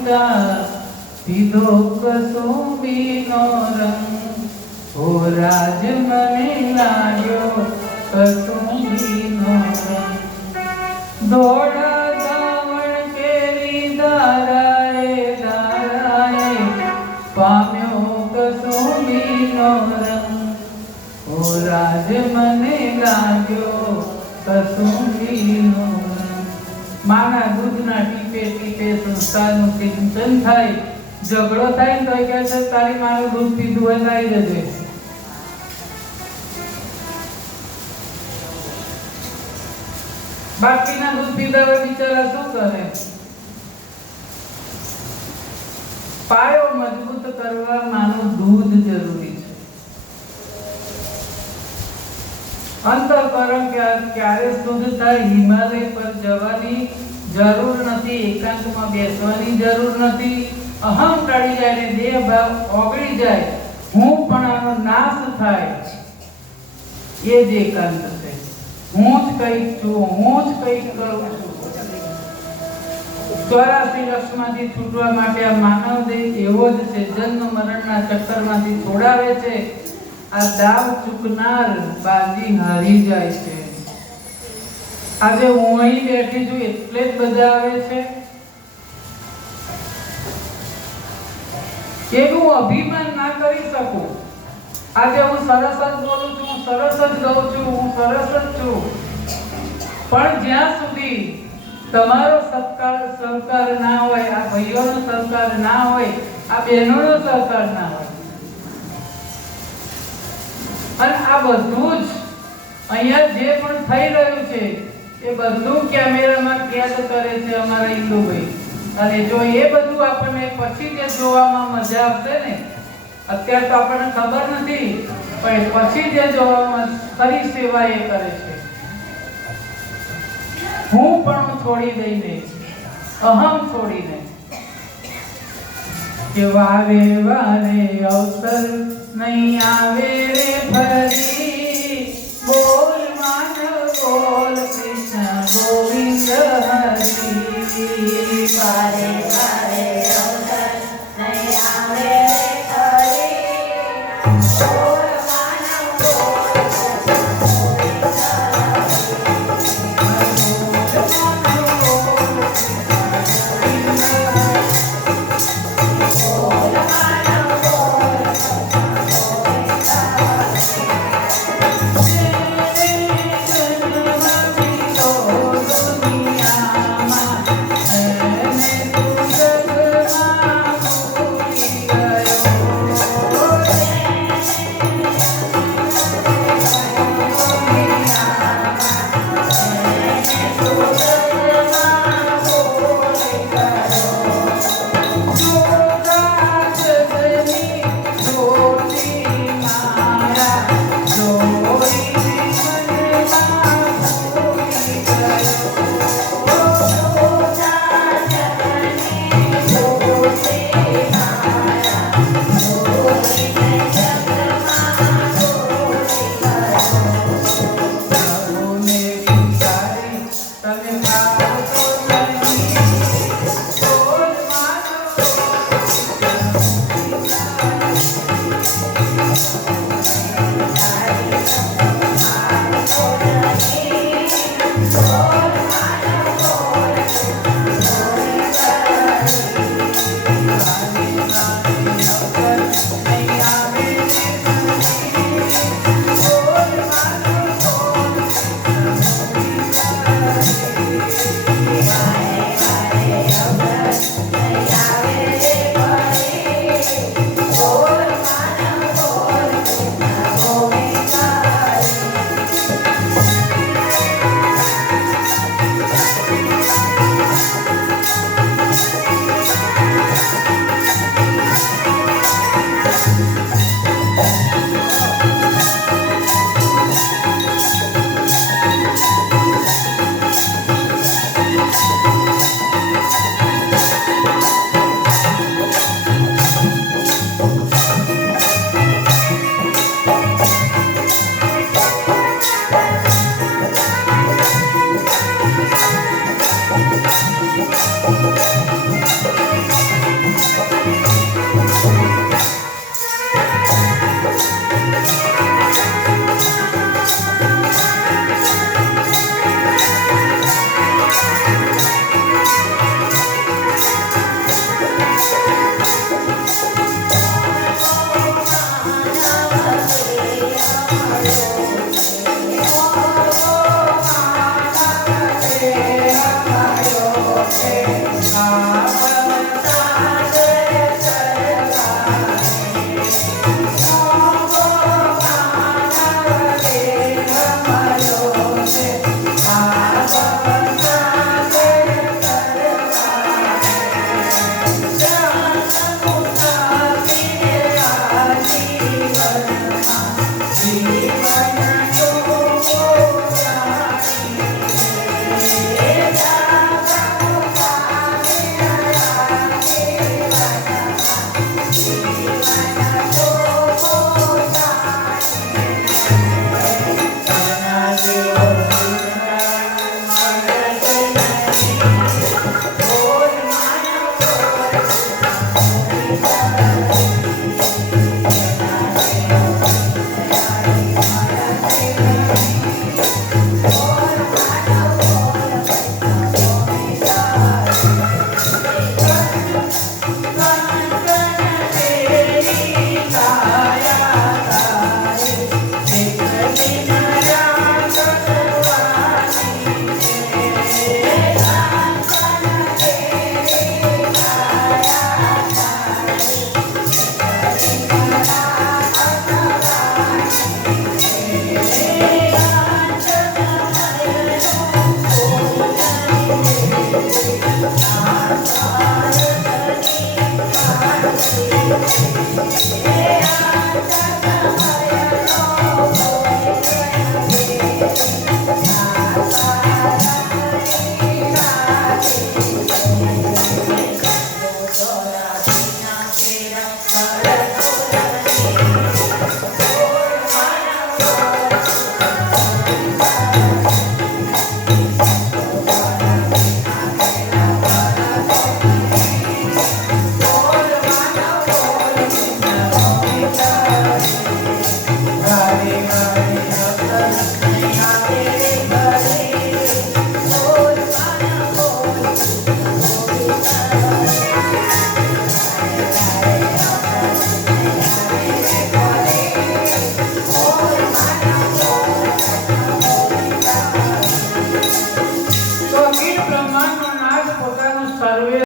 ઊંચા પીધો કસુંબીનો રંગ ઓ રાજ મને લાગ્યો કસુંબીનો રંગ દોડા ધાવણ કેરી દારાએ પામ્યો કસુંબીનો રંગ ઓ રાજ મને લાગ્યો કસુંબીનો રંગ। માના દૂધના ટીપે ટીપે સંસ્કારનું સિંચન થાય। ઝઘડો થાય તો કહે છે તારી માનું દૂધ પીધું હોય તો આવી જજે। બાકીના દૂધ પીધા હોય બિચારા શું કરે? પાયો મજબૂત કરવા માનું દૂધ જરૂરી છે। અંતઃકરણ ક્યારે શુદ્ધ થાય? હિમાલય પર જવાની જરૂર નથી, એકાંતમાં બેસવાની જરૂર નથી। અહમ ટળી જાય ને દેહ ભાવ ઓગળી જાય, હું પણ આનો નાશ થાય, એ જ એકાંત છે। હું જ કંઈક છું, હું જ કંઈક કરું છું। 84 લક્ષમાંથી છૂટવા માટે આ માનવ દેહ એવો જ છે, જન્મ મરણના ચક્કરમાંથી છોડાવે છે। આ દાવ ચૂકનાર બાજી હારી જાય છે। આજે હું અહીં બેઠી છું એટલે જ બધા આવે છે એવું અભિમાન ના કરી શકું। આજે હું સરસ જ બોલું છું, હું સરસ જ ગાઉં છું, હું સરસ જ છું, પણ જ્યાં સુધી તમારો સહકાર ના હોય, આ ભાઈઓનો સહકાર ના હોય, આ બહેનોનો સહકાર ના હોય, અને આ બધું જ અહીંયા જે પણ થઈ રહ્યું છે એ બધું કેમેરામાં કેદ કરે છે અમારા ઈન્દુભાઈ। અને જો એ બધું આપણને પછી જે જોવામાં મજા આવશે ને, અત્યારે તો આપણને ખબર નથી, પણ પછી જે જોવામાં ખરી સેવા એ કરે છે। હું પણ છોડી દઈને, અહમ છોડીને, કે વારે વારે અવસર નહીં આવે રે ફરી, બોલ માનવ બોલ કૃષ્ણ ગોવિંદ હરી, વારે વારે